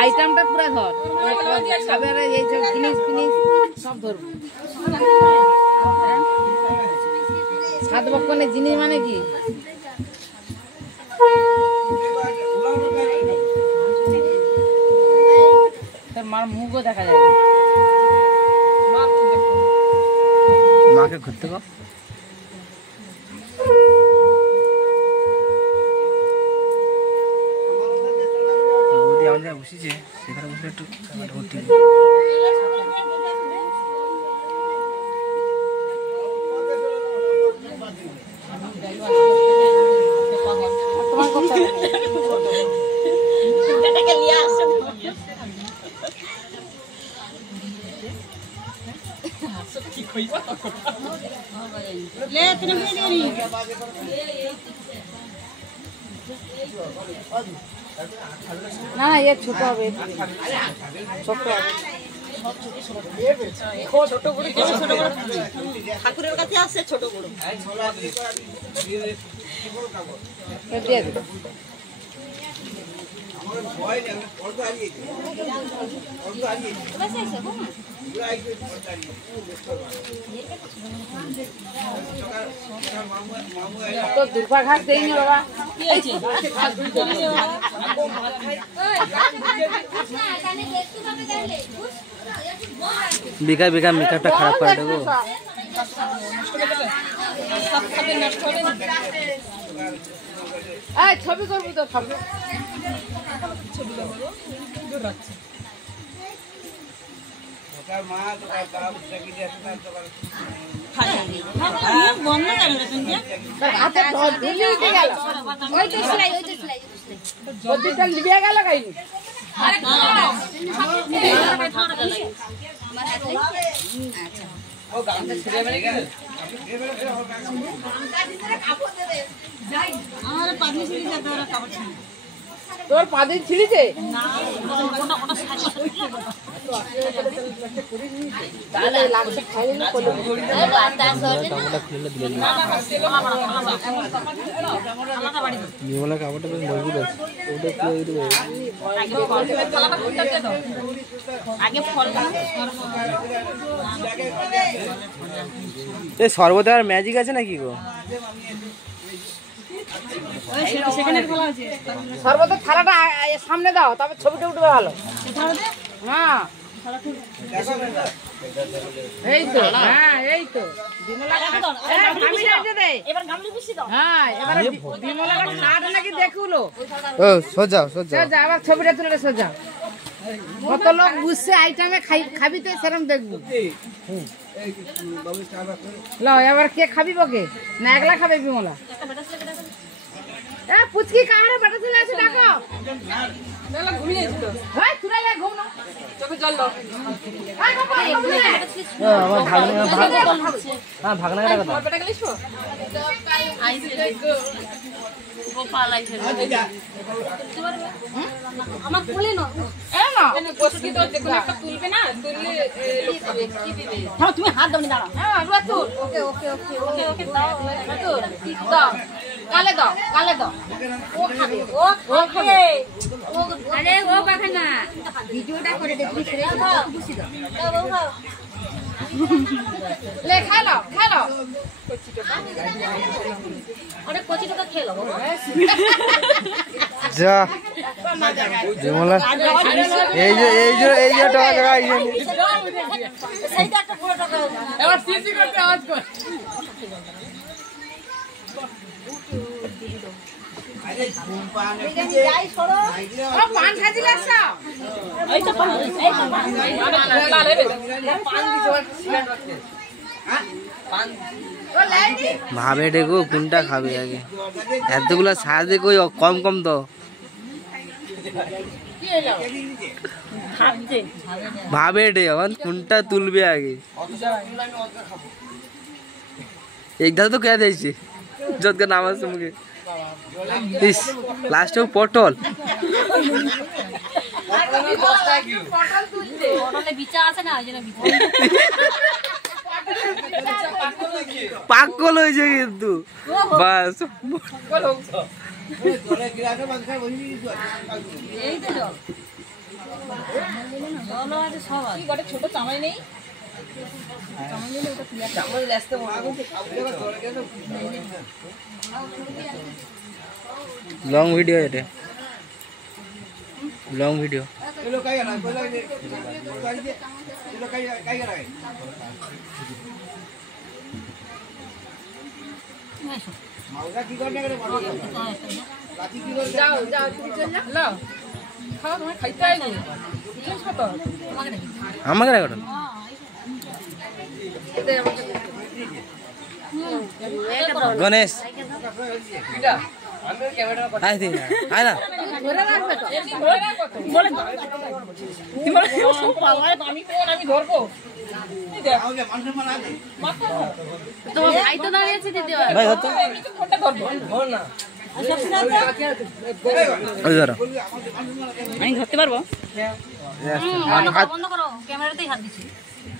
আইটেমটা পুরা ধর এবারে এই সব জিনিস ফিনিস সব ধরবো। সাত বক্ষণের জিনিস মানে কি? তোর মার মুখও দেখা যায়। মাকে ঘুরতে গো বৌদি আমার যা বসেছে সেখানে বসে একটু ঘুরতে না না এর ছোট হবে, ছোট হবে। ঠাকুরের কাছে আসছে ছোট বড় দিয়ে দিবো। তো দুর্বা ঘাস দেয়নি বাবা। বিঘা বিঘা মেকআপটা খারাপ করে দেবো। ছবি করবো তো ছবি তোর পাদিন ছিঁড়িছে সর্বদা ম্যাজিক আছে নাকি গো? সর্বদা থালাটা সামনে দাও, তবে ছবিটা উঠবে ভালো। হ্যাঁ এই তো, হ্যাঁ এই তো সোজা সোজা আবার ছবিটা তুলে সোজা। কত লোক বুঝছে আইটেমে খাবি তো সেরকম দেখবো। এবার কে খাবি বকে না একলা খাবে বিমলা? পুচকি কাহারে বাটা চলে আছে ডাকো। আমার কোলে না তুমি হাত দাও দাঁড়া। ওকে ওকে ওকে ওকে ওকে দাও কালে দাও কালে দাও। ও খাবে ও খাবে। আরে ও বাখা না ভিডিওটা করে দে প্লিজ রে খুশি দাও দাও দাও লে খালো খালো আরে কচিটা খেলো যা বিমলা এই যে এই যে এই যে টাকা টাকা এই যে সেইটা একটা পুরো টাকা এবার সিসি করতে আওয়াজ কর। আরে ঘুম পান যাই সরো ও পান খাজি লাগছা এই তো পান ভাবে দেখো কোনটা খাবে আগে, এতগুলা সাজে কই কম কম তো ভাবে ডে এখন কোনটা তুলবে আগে। একদা তো কে দিয়েছে যতকে নাম আছে মুখে লাস্টে পটল পাকল হয়েছে কিন্তু বাস ছোট চামাই নেই লং ভিডিও এটা লং ভিডিও যাও যাও তুমি চল যাও খাও তুমি খাইতে আইনি আমাকে রাখো গণেশ আয় দিন আয় না আমি ধরবো তোমার ভাই তো দাঁড়িয়েছে দিদি ভাই ধরতো আমি ধরতে পারবো হাত বন্ধ করো ক্যামেরাতেই হাত দিচ্ছি